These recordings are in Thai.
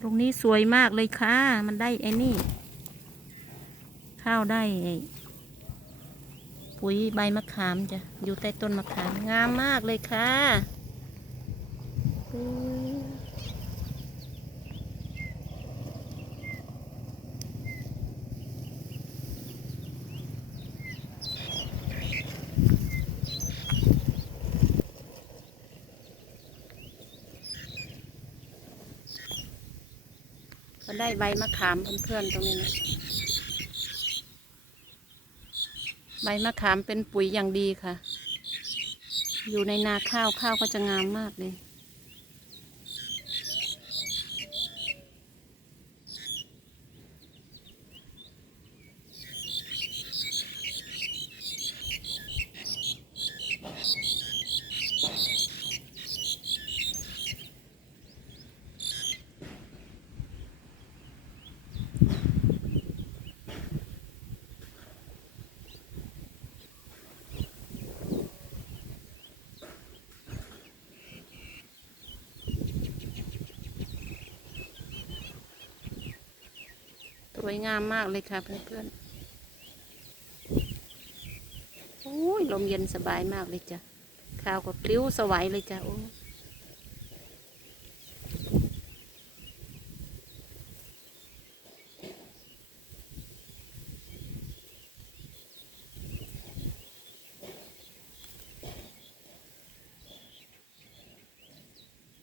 ตรงนี้สวยมากเลยค่ะ มันได้ไอ้นี่ ข้าวได้ปุ๋ยใบมะขามจ้ะ อยู่ใต้ต้นมะขาม งามมากเลยค่ะ ก็ได้ใบมะขามเพื่อนๆตรงนี้นะใบมะขามเป็นปุ๋ยอย่างดีค่ะ อยู่ในนาข้าวข้าวก็จะงามมากเลย วยงามมากเลยค่ะเพื่อนๆโอ้ยลมเย็นสบายมากเลยจ้ะข้าวก็ปลิ้วสวัยเลยจ้ะโอ้ย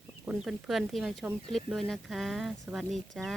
ขอบคุณเพื่อนๆที่มาชมคลิปด้วยนะคะ สวัสดีจ้า